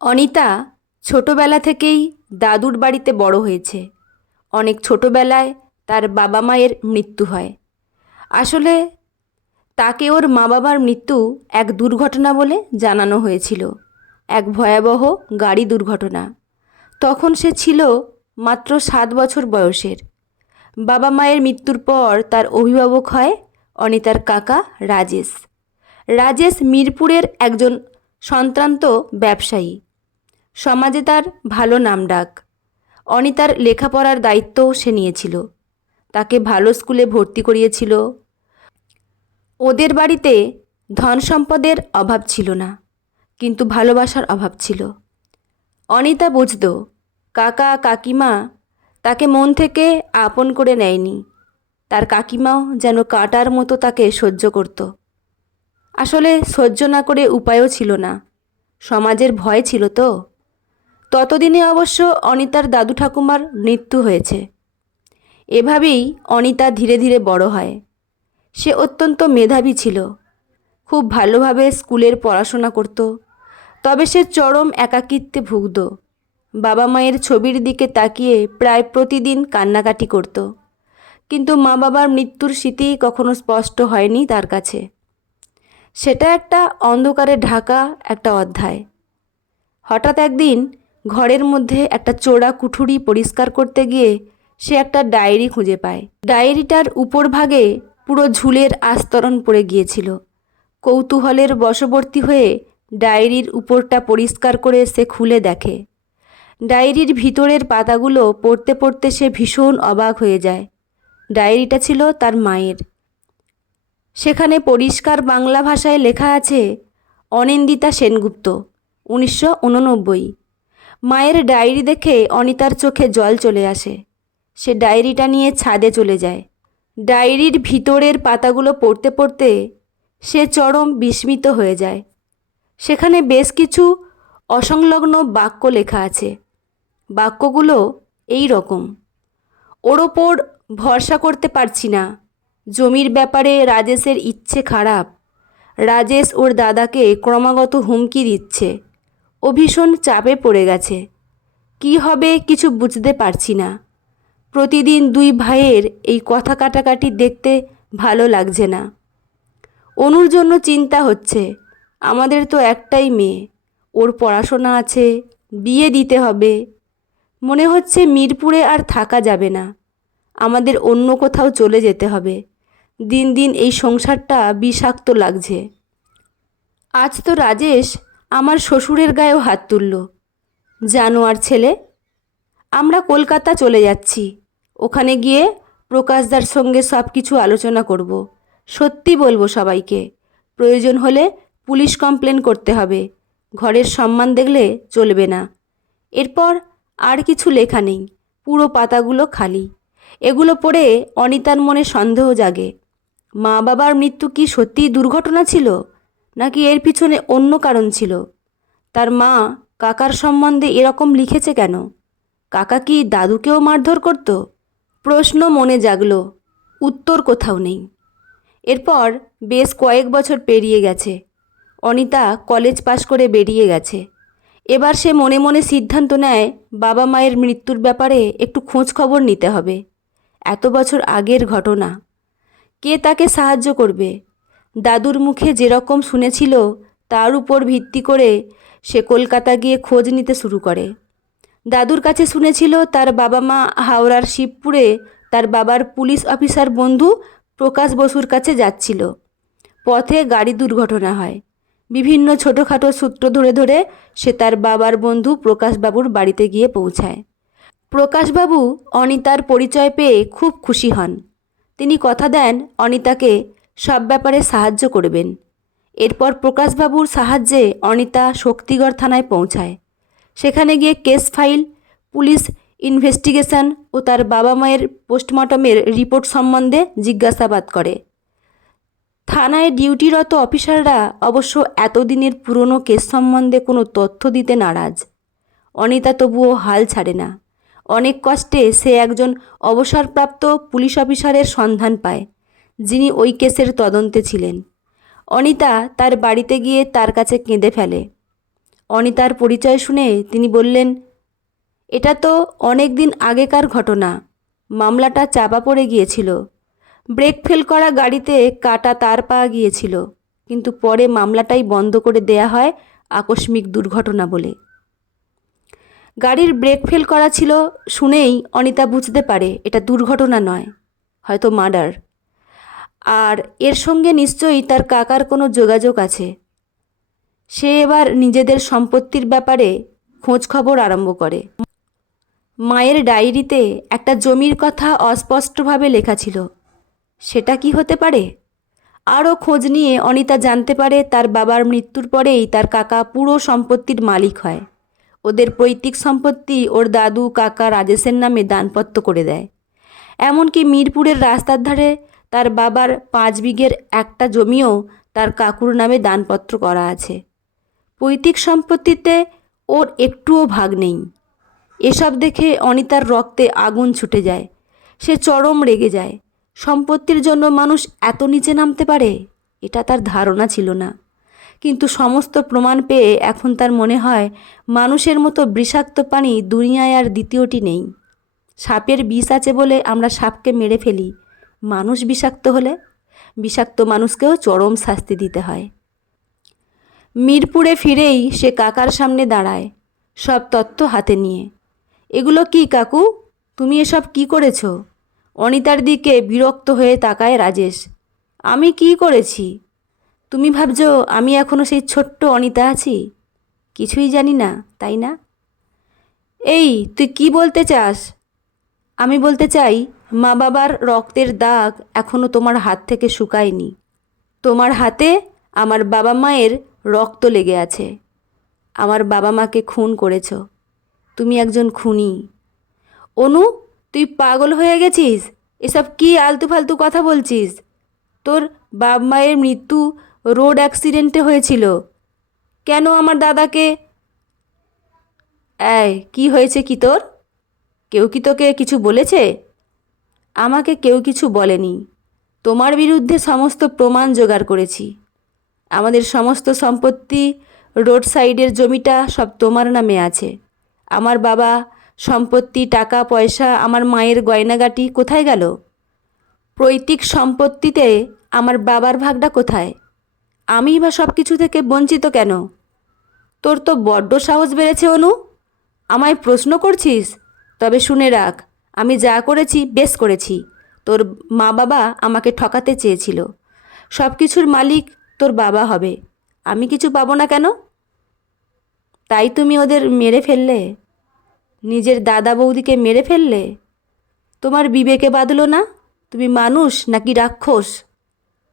অনিতা ছোটবেলা থেকেই দাদুর বাড়িতে বড় হয়েছে। অনেক ছোটবেলায় তার বাবা মায়ের মৃত্যু হয়। আসলে তাকে ওর মা বাবার মৃত্যু এক দুর্ঘটনা বলে জানানো হয়েছিল। এক ভয়াবহ গাড়ি দুর্ঘটনা। তখন সে ছিল মাত্র সাত বছর বয়সের। বাবা মায়ের মৃত্যুর পর তার অভিভাবক হয় অনিতার কাকা রাজেশ। রাজেশ মিরপুরের একজন সন্ত্রান্ত ব্যবসায়ী। সমাজে তার ভালো নাম ডাক। অনিতার লেখাপড়ার দায়িত্বও সে নিয়েছিল। তাকে ভালো স্কুলে ভর্তি করিয়েছিল। ওদের বাড়িতে ধন সম্পদের অভাব ছিল না, কিন্তু ভালোবাসার অভাব ছিল। অনিতা বুঝত, কাকা, কাকিমা তাকে মন থেকে আপন করে নেয়নি। তার কাকিমাও যেন কাটার মতো তাকে সহ্য করত। আসলে সহ্য না করে উপায়ও ছিল না। সমাজের ভয় ছিল তো। ততদিনে অবশ্য অনিতার দাদু ঠাকুমার মৃত্যু হয়েছে। এভাবেই অনিতা ধীরে ধীরে বড় হয়। সে অত্যন্ত মেধাবী ছিল। খুব ভালোভাবে স্কুলের পড়াশোনা করত। তবে সে চরম একাকিত্বে ভুগত। বাবা মায়ের ছবির দিকে তাকিয়ে প্রায় প্রতিদিন কান্নাকাটি করত। কিন্তু মা বাবার মৃত্যুর স্মৃতি কখনো স্পষ্ট হয়নি তার কাছে। সেটা একটা অন্ধকারে ঢাকা একটা অধ্যায়। হঠাৎ একদিন ঘরের মধ্যে একটা চোরা কুঠুরি পরিষ্কার করতে গিয়ে সে একটা ডায়েরি খুঁজে পায়। ডায়েরিটার উপর ভাগে পুরো ঝুলের আস্তরণ পড়ে গিয়েছিল। কৌতূহলের বশবর্তী হয়ে ডায়েরির উপরটা পরিষ্কার করে সে খুলে দেখে। ডায়েরির ভিতরের পাতাগুলো পড়তে পড়তে সে ভীষণ অবাক হয়ে যায়। ডায়েরিটা ছিল তার মায়ের। সেখানে পরিষ্কার বাংলা ভাষায় লেখা আছে, অনিন্দিতা সেনগুপ্ত, উনিশশো উননব্বই। মায়ের ডায়েরি দেখে অনিতার চোখে জল চলে আসে। সে ডায়েরিটা নিয়ে ছাদে চলে যায়। ডায়েরির ভিতরের পাতাগুলো পড়তে পড়তে সে চরম বিস্মিত হয়ে যায়। সেখানে বেশ কিছু অসংলগ্ন বাক্য লেখা আছে। বাক্যগুলো এই রকম। ওর ওপর ভরসা করতে পারছি না। জমির ব্যাপারে রাজেশের ইচ্ছে খারাপ। রাজেশ ওর দাদাকে ক্রমাগত হুমকি দিচ্ছে। ও ভীষণ চাপে পড়ে গেছে। কি হবে কিছু বুঝতে পারছি না। প্রতিদিন দুই ভাইয়ের এই কথা কাটাকাটি দেখতে ভালো লাগছে না। অনুর জন্য চিন্তা হচ্ছে, আমাদের তো একটাই মেয়ে, ওর পড়াশোনা আছে, বিয়ে দিতে হবে। মনে হচ্ছে মিরপুরে আর থাকা যাবে না, আমাদের অন্য কোথাও চলে যেতে হবে। দিন দিন এই সংসারটা বিষাক্ত লাগছে। আজ তো রাজেশ আমার শ্বশুরের গায়েও হাত তুলল। জানোয়ার ছেলে, আমরা কলকাতা চলে যাচ্ছি। ওখানে গিয়ে প্রকাশদার সঙ্গে সব কিছু আলোচনা করব। সত্যি বলব সবাইকে, প্রয়োজন হলে পুলিশ কমপ্লেন করতে হবে। ঘরের সম্মান দেখলে চলবে না। এরপর আর কিছু লেখা নেই, পুরো পাতাগুলো খালি। এগুলো পড়ে অনিতার মনে সন্দেহ জাগে। মা বাবার মৃত্যু কি সত্যিই দুর্ঘটনা ছিল? নাকি এর পিছনে অন্য কারণ ছিল? তার মা কাকার সম্বন্ধে এরকম লিখেছে কেন? কাকা কি দাদুকেও মারধর করত? প্রশ্ন মনে জাগলো, উত্তর কোথাও নেই। এরপর বেশ কয়েক বছর পেরিয়ে গেছে। অনিতা কলেজ পাশ করে বেরিয়ে গেছে। এবার সে মনে মনে সিদ্ধান্ত নেয় বাবা মায়ের মৃত্যুর ব্যাপারে একটু খোঁজ খবর নিতে হবে। এত বছর আগের ঘটনা। কে তাকে সাহায্য করবে? দাদুর মুখে যেরকম শুনেছিল, তার উপর ভিত্তি করে সে কলকাতা গিয়ে খোঁজ নিতে শুরু করে। দাদুর কাছে শুনেছিল, তার বাবা মা হাওড়ার শিবপুরে তার বাবার পুলিশ অফিসার বন্ধু প্রকাশ বসুর কাছে যাচ্ছিল। পথে গাড়ি দুর্ঘটনা হয়। বিভিন্ন ছোটোখাটো সূত্র ধরে ধরে সে তার বাবার বন্ধু প্রকাশবাবুর বাড়িতে গিয়ে পৌঁছায়। প্রকাশবাবু অনিতার পরিচয় পেয়ে খুব খুশি হন। তিনি কথা দেন অনিতাকে সব ব্যাপারে সাহায্য করবেন। এরপর প্রকাশবাবুর সাহায্যে অনিতা শক্তিগড় থানায় পৌঁছায়। সেখানে গিয়ে কেস ফাইল, পুলিশ ইনভেস্টিগেশন ও তার বাবা মায়ের পোস্টমর্টমের রিপোর্ট সম্বন্ধে জিজ্ঞাসাবাদ করে। থানায় ডিউটিরত অফিসাররা অবশ্য এতদিনের পুরনো কেস সম্বন্ধে কোনো তথ্য দিতে নারাজ। অনিতা তবুও হাল ছাড়ে না। অনেক কষ্টে সে একজন অবসরপ্রাপ্ত পুলিশ অফিসারের সন্ধান পায়। যিনি ওই কেসের তদন্তে ছিলেন। অনিতা তার বাড়িতে গিয়ে তার কাছে কেঁদে ফেলে। অনিতার পরিচয় শুনে তিনি বললেন, এটা তো অনেক দিন আগেকার ঘটনা। মামলাটা চাপা পড়ে গিয়েছিল। ব্রেক ফেল করা গাড়িতে কাটা তার পাওয়া গিয়েছিল। কিন্তু পরে মামলাটাই বন্ধ করে দেয়া হয় আকস্মিক দুর্ঘটনা বলে। গাড়ির ব্রেক ফেল করা ছিল শুনেই অনিতা বুঝতে পারে এটা দুর্ঘটনা নয়, হয়তো মার্ডার। আর এর সঙ্গে নিশ্চয়ই তার কাকার কোনো যোগাযোগ আছে। সে এবার নিজেদের সম্পত্তির ব্যাপারে খোঁজ খবর আরম্ভ করে। মায়ের ডায়েরিতে একটা জমির কথা অস্পষ্টভাবে লেখা ছিল। সেটা কি হতে পারে? আরও খোঁজ নিয়ে অনিতা জানতে পারে তার বাবার মৃত্যুর পরেই তার কাকা পুরো সম্পত্তির মালিক হয়। ওদের পৈতৃক সম্পত্তি ওর দাদু, কাকা, রাজেশের নামে দানপত্র করে দেয়। এমনকি মিরপুরের রাস্তার ধারে তার বাবার পাঁচ বিঘের একটা জমিও তার কাকুর নামে দানপত্র করা আছে। পৈতৃক সম্পত্তিতে ওর একটুও ভাগ নেই। এসব দেখে অনিতার রক্তে আগুন ছুটে যায়। সে চরম রেগে যায়। সম্পত্তির জন্য মানুষ এত নিচে নামতে পারে? এটা তার ধারণা ছিল না। কিন্তু সমস্ত প্রমাণ পেয়ে এখন তার মনে হয়, মানুষের মতো বিষাক্ত পানি দুনিয়ায় আর দ্বিতীয়টি নেই। সাপের বিষ আছে বলে আমরা সাপকে মেরে ফেলি। মানুষ বিষাক্ত হলে বিষাক্ত মানুষকেও চরম শাস্তি দিতে হয়। মিরপুরে ফিরেই সে কাকার সামনে দাঁড়ায়, সব তত্ত্ব হাতে নিয়ে। এগুলো কি কাকু? তুমি এসব কি করেছ? অনিতার দিকে বিরক্ত হয়ে তাকায় রাজেশ। আমি কি করেছি? তুমি ভাবছ আমি এখনও সেই ছোট্ট অনিতা আছি? কিছুই জানি না, তাই না? এই, তুই কি বলতে চাস? আমি বলতে চাই, মা বাবার রক্তের দাগ এখনও তোমার হাত থেকে শুকায়নি। তোমার হাতে আমার বাবা মায়ের রক্ত লেগে আছে। আমার বাবা মাকে খুন করেছ। তুমি একজন খুনি। অনু, তুই পাগল হয়ে গেছিস? এসব কি আলতু ফালতু কথা বলছিস? তোর বাপ মায়ের মৃত্যু রোড অ্যাক্সিডেন্টে হয়েছিল। কেন আমার দাদাকে? এই, কি হয়েছে কি তোর? কেউ কি তোকে কিছু বলেছে? আমাকে কেউ কিছু বলেনি। তোমার বিরুদ্ধে সমস্ত প্রমাণ জোগাড় করেছি। আমাদের সমস্ত সম্পত্তি রোড সাইডের জমিটা সব তোমার নামে আছে। আমার বাবা সম্পত্তি, টাকা, পয়সা, আমার মায়ের গয়নাগাটি কোথায় গেল? পৈতৃক সম্পত্তিতে আমার বাবার ভাগটা কোথায়? আমি বা সব কিছু থেকে বঞ্চিত কেন? তোর তো বড্ড সাহস বেড়েছে, অনু। আমায় প্রশ্ন করছিস? তবে শুনে রাখ, আমি যা করেছি বেশ করেছি। তোর মা বাবা আমাকে ঠকাতে চেয়েছিল। সব কিছুর মালিক তোর বাবা হবে। আমি কিছু পাবো না কেন? তাই তুমি ওদের মেরে ফেললে? নিজের দাদা বৌদিকে মেরে ফেললে? তোমার বিবেকে বাঁধলো না? তুমি মানুষ নাকি রাক্ষস?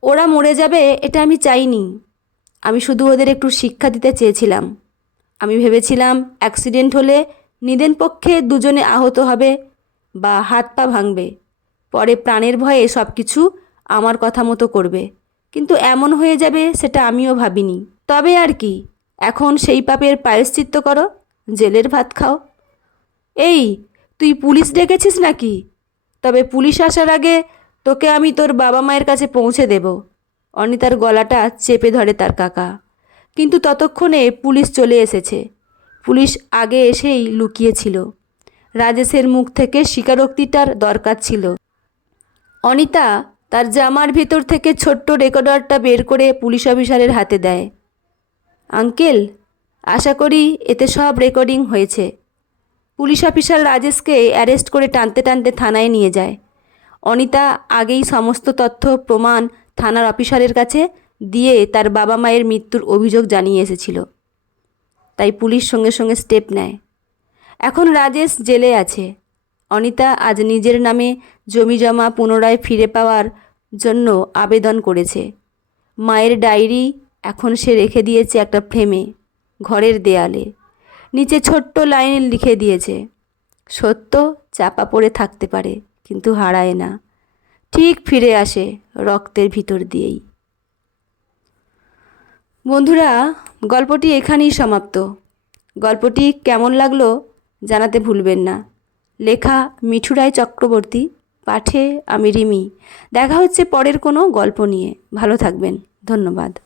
ওরা মরে যাবে, এটা আমি চাইনি। আমি শুধু ওদের একটু শিক্ষা দিতে চেয়েছিলাম। আমি ভেবেছিলাম অ্যাক্সিডেন্ট হলে নিদেন পক্ষে দুজনে আহত হবে বা হাত পা ভাঙবে। পরে প্রাণের ভয়ে সব কিছু আমার কথা মতো করবে। কিন্তু এমন হয়ে যাবে সেটা আমিও ভাবিনি। তবে আর কি, এখন সেই পাপের পায়শ্চিত্ত করো, জেলের ভাত খাও। এই, তুই পুলিশ ডেকেছিস নাকি? তবে পুলিশ আসার আগে তোকে আমি তোর বাবা মায়ের কাছে পৌঁছে দেব। অনিতার গলাটা চেপে ধরে তার কাকা। কিন্তু ততক্ষণে পুলিশ চলে এসেছে। পুলিশ আগে এসেই লুকিয়েছিল। রাজেশের মুখ থেকে স্বীকারোক্তিটার দরকার ছিল। অনিতা তার জামার ভেতর থেকে ছোট্ট রেকর্ডারটা বের করে পুলিশ অফিসারের হাতে দেয়। আঙ্কেল, আশা করি এতে সব রেকর্ডিং হয়েছে। পুলিশ অফিসার রাজেশকে অ্যারেস্ট করে টানতে টানতে থানায় নিয়ে যায়। অনিতা আগেই সমস্ত তথ্য, প্রমাণ থানার অফিসারের কাছে দিয়ে তার বাবা মায়ের মৃত্যুর অভিযোগ জানিয়ে এসেছিল। তাই পুলিশ সঙ্গে সঙ্গে স্টেপ নেয়। এখন রাজেশ জেলে আছে। অনিতা আজ নিজের নামে জমি জমা পুনরায় ফিরে পাওয়ার জন্য আবেদন করেছে। মায়ের ডায়েরি এখন সে রেখে দিয়েছে একটা ফ্রেমে, ঘরের দেয়ালে। নিচে ছোট্ট লাইন লিখে দিয়েছে, সত্য চাপা পড়ে থাকতে পারে, কিন্তু হারায় না। ঠিক ফিরে আসে রক্তের ভিতর দিয়েই। বন্ধুরা, গল্পটি এখানেই সমাপ্ত। গল্পটি কেমন লাগল জানাতে ভুলবেন না। লেখা মিঠুরায় চক্রবর্তী, পাঠে আমি রিমি। দেখা হচ্ছে পরের কোনো গল্প নিয়ে। ভালো থাকবেন। ধন্যবাদ।